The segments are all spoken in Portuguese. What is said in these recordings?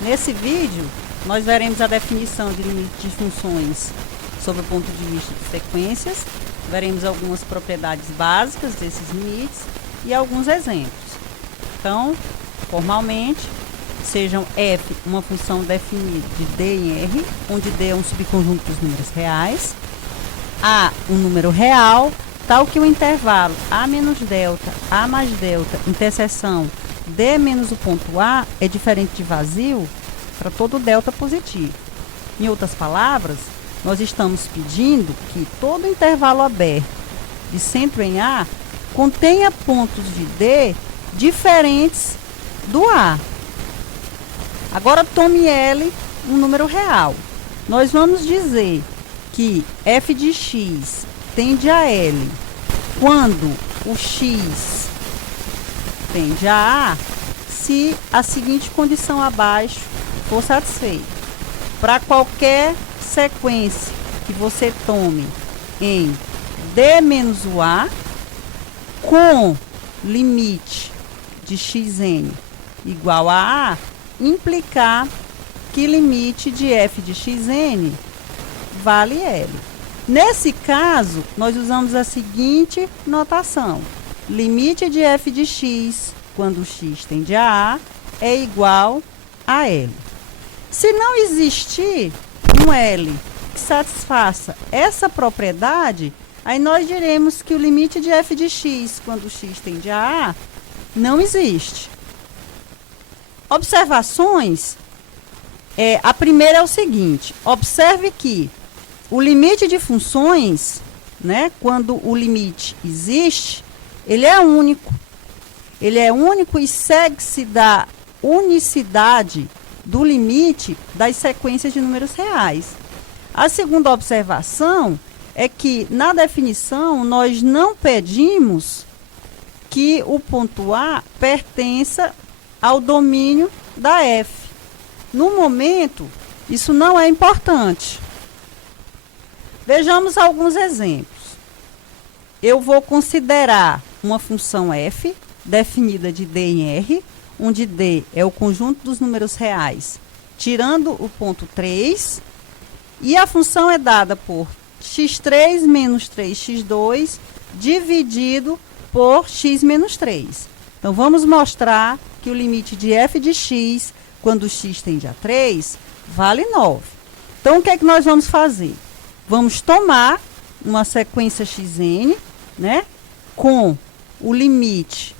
Nesse vídeo, nós veremos a definição de limite de funções sob o ponto de vista de sequências, veremos algumas propriedades básicas desses limites e alguns exemplos. Então, formalmente, sejam f uma função definida de D em R, onde D é um subconjunto dos números reais, A um número real, tal que o intervalo A menos delta, A mais delta, interseção D menos o ponto A é diferente de vazio para todo delta positivo. Em outras palavras, nós estamos pedindo que todo intervalo aberto de centro em A contenha pontos de D diferentes do A. Agora tome L um número real. Nós vamos dizer que f de x tende a L quando o x tende a A, se a seguinte condição abaixo for satisfeita. Para qualquer sequência que você tome em D menos o A, com limite de xn igual a A, implicar que limite de f de xn vale L. Nesse caso, nós usamos a seguinte notação. Limite de f de x, quando x tende a A, é igual a L. Se não existir um L que satisfaça essa propriedade, aí nós diremos que o limite de f de x, quando x tende a A, não existe. Observações. A primeira é o seguinte: observe que o limite de funções, né, quando o limite existe, ele é único. Ele é único e segue-se da unicidade do limite das sequências de números reais. A segunda observação é que, na definição, nós não pedimos que o ponto A pertença ao domínio da F. No momento, isso não é importante. Vejamos alguns exemplos. Eu vou considerar uma função f, definida de D em R, onde D é o conjunto dos números reais, tirando o ponto 3, e a função é dada por x3 menos 3x2 dividido por x menos 3. Então, vamos mostrar que o limite de f de x, quando x tende a 3, vale 9. Então, o que é que nós vamos fazer? Vamos tomar uma sequência xn, né, com o limite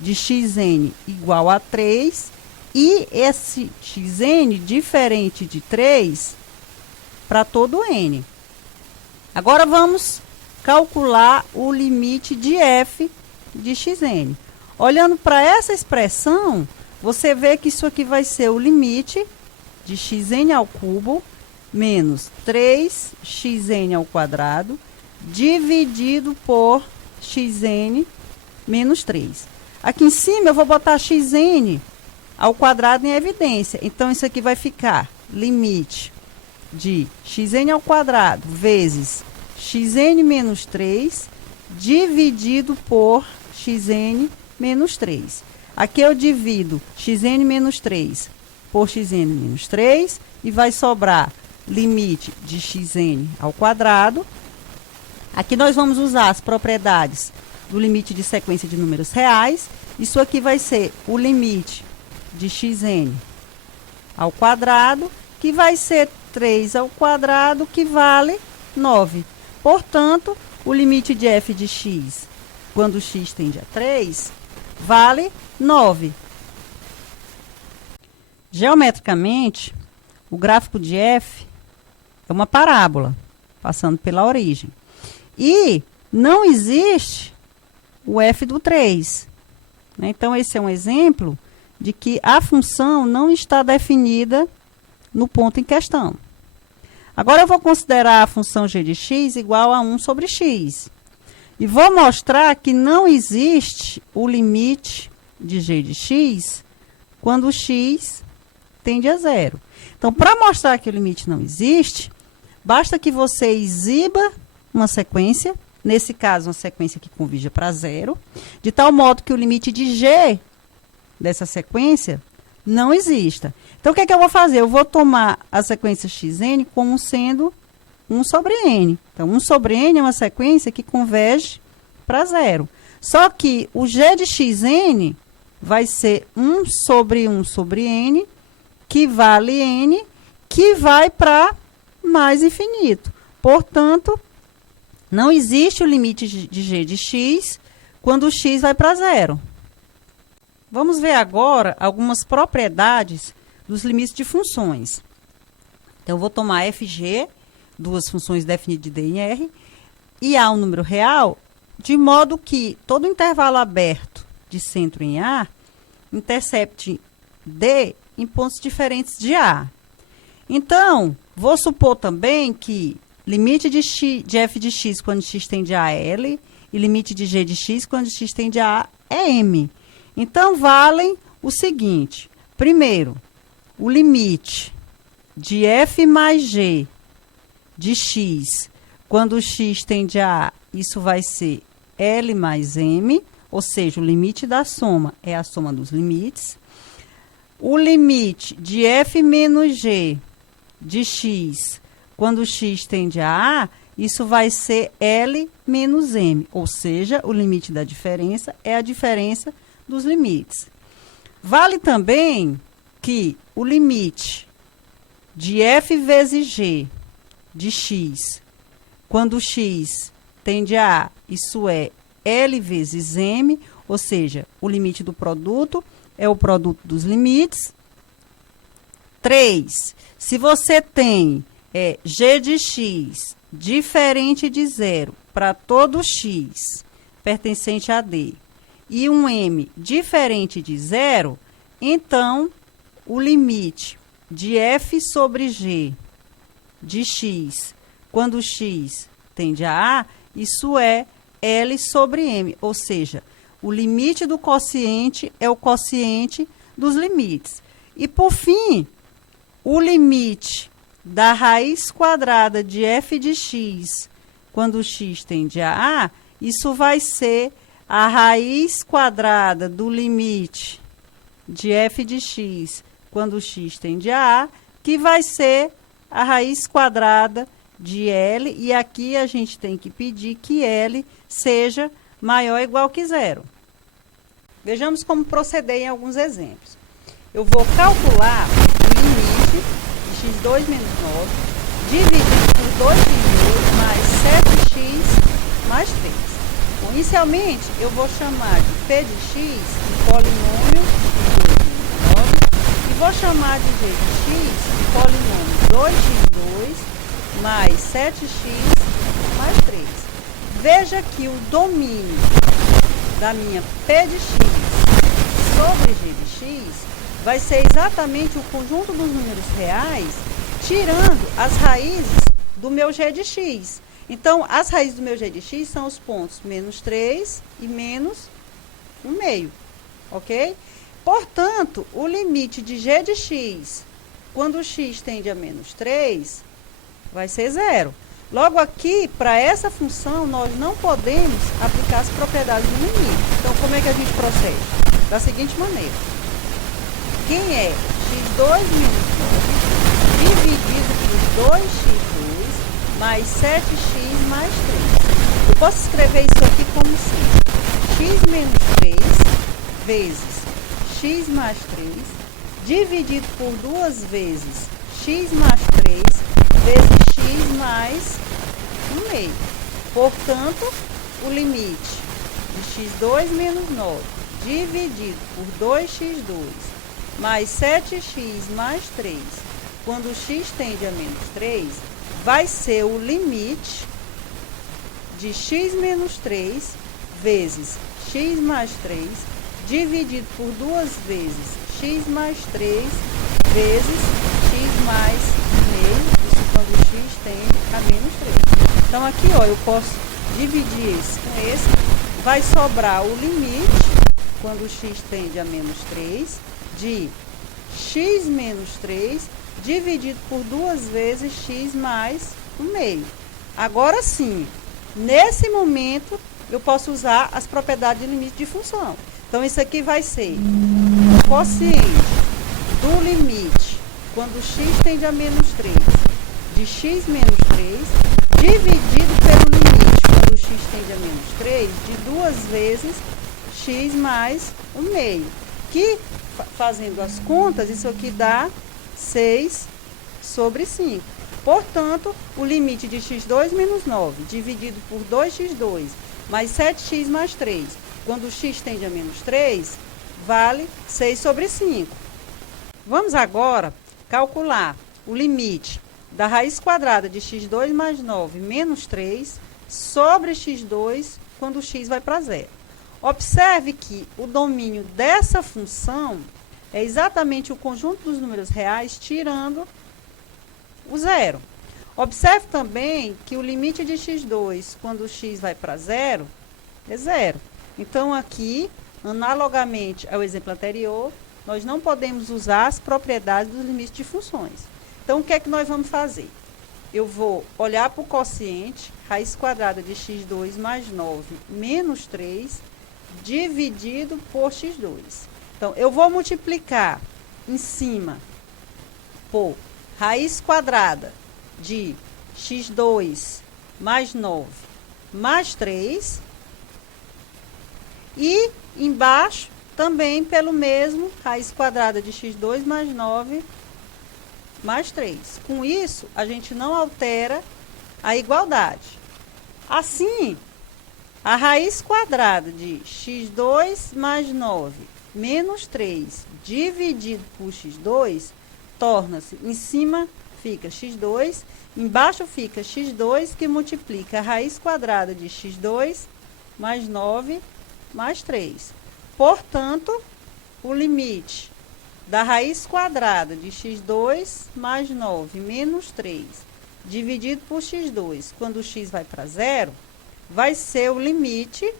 de xn igual a 3 e esse xn diferente de 3 para todo n. Agora vamos calcular o limite de f de xn. Olhando para essa expressão, você vê que isso aqui vai ser o limite de xn ao cubo menos 3xn ao quadrado dividido por xn menos 3. Aqui em cima eu vou botar xn ao quadrado em evidência. Então, isso aqui vai ficar limite de xn ao quadrado vezes xn menos 3 dividido por xn menos 3. Aqui eu divido xn menos 3 por xn menos 3 e vai sobrar limite de xn ao quadrado. Aqui nós vamos usar as propriedades do limite de sequência de números reais. Isso aqui vai ser o limite de xn ao quadrado, que vai ser 3 ao quadrado, que vale 9. Portanto, o limite de f de x, quando x tende a 3, vale 9. Geometricamente, o gráfico de f é uma parábola, passando pela origem. E não existe o f do 3. Né? Então, esse é um exemplo de que a função não está definida no ponto em questão. Agora, eu vou considerar a função g de x igual a 1 sobre x. E vou mostrar que não existe o limite de g de x quando x tende a 0. Então, para mostrar que o limite não existe, basta que você exiba uma sequência, nesse caso, uma sequência que convirja para 0, de tal modo que o limite de g dessa sequência não exista. Então, o que é que eu vou fazer? Eu vou tomar a sequência xn como sendo 1 sobre n. Então, 1 sobre n é uma sequência que converge para zero. Só que o g de xn vai ser 1 sobre n, que vale n, que vai para mais infinito. Portanto, não existe o limite de g de x quando o x vai para zero. Vamos ver agora algumas propriedades dos limites de funções. Então, eu vou tomar fg, duas funções definidas de D em R, e A um número real, de modo que todo intervalo aberto de centro em A intercepte D em pontos diferentes de A. Então, vou supor também que limite de f de x quando x tende a L e limite de g de x quando x tende a é M. Então, valem o seguinte. Primeiro, o limite de f mais g de x quando x tende a isso vai ser L mais M, ou seja, o limite da soma é a soma dos limites. O limite de f menos g de x quando x tende a isso vai ser L menos M, ou seja, o limite da diferença é a diferença dos limites. Vale também que o limite de f vezes g de x, quando x tende a isso é L vezes M, ou seja, o limite do produto é o produto dos limites. 3. Se você tem g de x diferente de zero para todo x pertencente a D e um M diferente de zero, então o limite de f sobre g de x quando x tende a A, isso é L sobre M, ou seja, o limite do quociente é o quociente dos limites. E, por fim, o limite da raiz quadrada de f de x quando x tende a A, isso vai ser a raiz quadrada do limite de f de x quando x tende a A, que vai ser a raiz quadrada de L, e aqui a gente tem que pedir que L seja maior ou igual que zero. Vejamos como proceder em alguns exemplos. Eu vou calcular o limite de x2 menos 9, dividido por 2x2 mais 7x mais 3. Bom, inicialmente, eu vou chamar de p de x de polinômio de 2 menos 9, e vou chamar de g de x de polinômio 2x2 mais 7x mais 3. Veja que o domínio da minha p de x sobre g de x vai ser exatamente o conjunto dos números reais, tirando as raízes do meu g de x. Então, as raízes do meu g de x são os pontos menos 3 e menos 1/2, ok? Portanto, o limite de g de x, quando o x tende a menos 3, vai ser zero. Logo aqui, para essa função, nós não podemos aplicar as propriedades do limite. Então, como é que a gente procede? Da seguinte maneira. Quem é x2 menos 9 dividido por 2x2 mais 7x mais 3. Eu posso escrever isso aqui como sendo x menos 3 vezes x mais 3 dividido por 2 vezes x mais 3 vezes x mais 1/2. Portanto, o limite de x2 menos 9 dividido por 2x2 mais 7x mais 3, quando x tende a menos 3, vai ser o limite de x menos 3 vezes x mais 3 dividido por 2 vezes x mais 3 vezes x mais 1/2, isso quando x tende a menos 3. Então, aqui, ó, eu posso dividir esse com esse, vai sobrar o limite, quando x tende a menos 3, de x menos 3 dividido por 2 vezes x mais 1/2. Agora sim, nesse momento, eu posso usar as propriedades de limite de função. Então, isso aqui vai ser o quociente do limite, quando x tende a menos 3, de x menos 3, dividido pelo limite, quando x tende a menos 3, de 2 vezes x mais o meio. Que, fazendo as contas, isso aqui dá 6 sobre 5. Portanto, o limite de x2 menos 9, dividido por 2x2, mais 7x mais 3, quando x tende a menos 3, vale 6 sobre 5. Vamos agora calcular o limite da raiz quadrada de x2 mais 9 menos 3 sobre x2 quando x vai para zero. Observe que o domínio dessa função é exatamente o conjunto dos números reais tirando o zero. Observe também que o limite de x2 quando x vai para zero é zero. Então, aqui, analogamente ao exemplo anterior, nós não podemos usar as propriedades dos limites de funções. Então, o que é que nós vamos fazer? Eu vou olhar para o quociente, raiz quadrada de x2 mais 9 menos 3, dividido por x2. Então, eu vou multiplicar em cima por raiz quadrada de x2 mais 9 mais 3. E embaixo também pelo mesmo raiz quadrada de x2 mais 9 mais 3. Com isso, a gente não altera a igualdade. Assim, a raiz quadrada de x2 mais 9 menos 3 dividido por x2 torna-se, em cima fica x2, embaixo fica x2, que multiplica a raiz quadrada de x2 mais 9 mais 3. Portanto, o limite da raiz quadrada de x2 mais 9 menos 3 dividido por x2, quando o x vai para zero, vai ser o limite,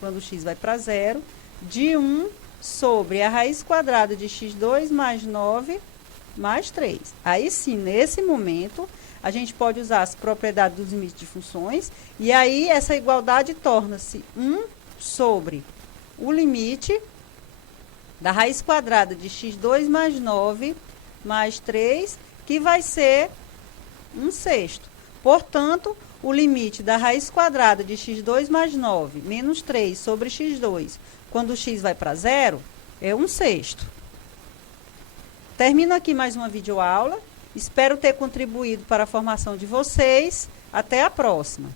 quando o x vai para zero, de 1 sobre a raiz quadrada de x2 mais 9 mais 3. Aí sim, nesse momento, a gente pode usar as propriedades dos limites de funções, e aí essa igualdade torna-se 1 sobre o limite da raiz quadrada de x2 mais 9 mais 3, que vai ser 1/6. Portanto, o limite da raiz quadrada de x2 mais 9 menos 3 sobre x2, quando o x vai para zero, é 1/6. Termino aqui mais uma videoaula. Espero ter contribuído para a formação de vocês. Até a próxima!